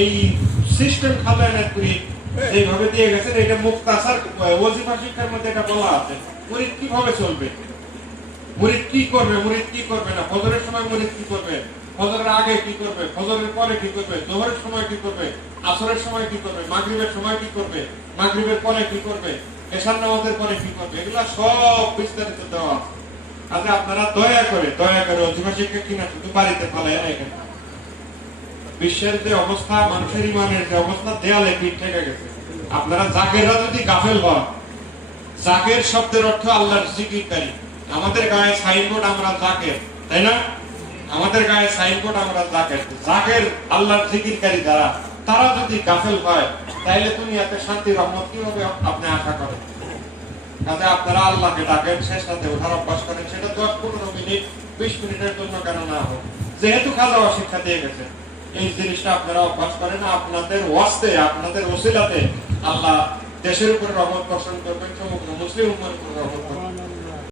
এই সিস্টেম খাতায় করি যেভাবে দিয়ে গেছেন, এটা মুক্তাসার ওয়াজিফা শিক্ষার মধ্যে এটা বলা আছে। মুরিদ কিভাবে চলবে, মুরিদ কি করবে, মুরিদ কি করবে না, ফজরের সময় মুরিদ কি করবে, ফজরের আগে কি করবে, ফজরের পরে কি করবে, যোহরের সময় কি করবে, আসরের সময় কি করবে, মাগরিবের সময় কি করবে, মাগরিবের পরে কি করবে, এশার নামাজের পরে কি করবে, এগুলা সব বিস্তারিত দেওয়া আছে। আচ্ছা আপনারা দয়া করে ওয়াজিফা শিক্ষা কিনা শুধু বাড়িতে ফালাই রাখেন। বিশ্বের যে অবস্থা, মানুষের ইমানের যে অবস্থা, দেয়ালে পিঠ থেকে গেছে। আপনারা জাকেররা যদি গাফেল হন, জাকের শব্দের অর্থ আল্লাহর জিকিরকারী। আমাদের গায়ে সাইনবোর্ড আমরা জাকের, তাই না? আমাদের গায়ে সাইনবোর্ড আমরা জাকের। জাকের আল্লাহর জিকিরকারী যারা, তারা যদি গাফেল হয়, তাইলে দুনিয়াতে শান্তি রহমত কিভাবে আপনি আশা করেন? কাজে আপনারা আল্লাহকে ডাকেন, শেষটাতে ওঠার অভ্যাস করেন। সেটা 10-15 মিনিট 20 মিনিটের জন্য কেন না হোক, যেহেতু খাজা শিক্ষা দিয়ে গেছে, এই জিনিসটা আপনারা অভ্যাস করেন। আপনাদের ওয়াস্তে, আপনাদের ওসিলাতে আল্লাহ দেশের উপরে রহমত বর্ষণ করবেন, সমগ্র মুসলিম উম্মার উপরে রহমত করবেন।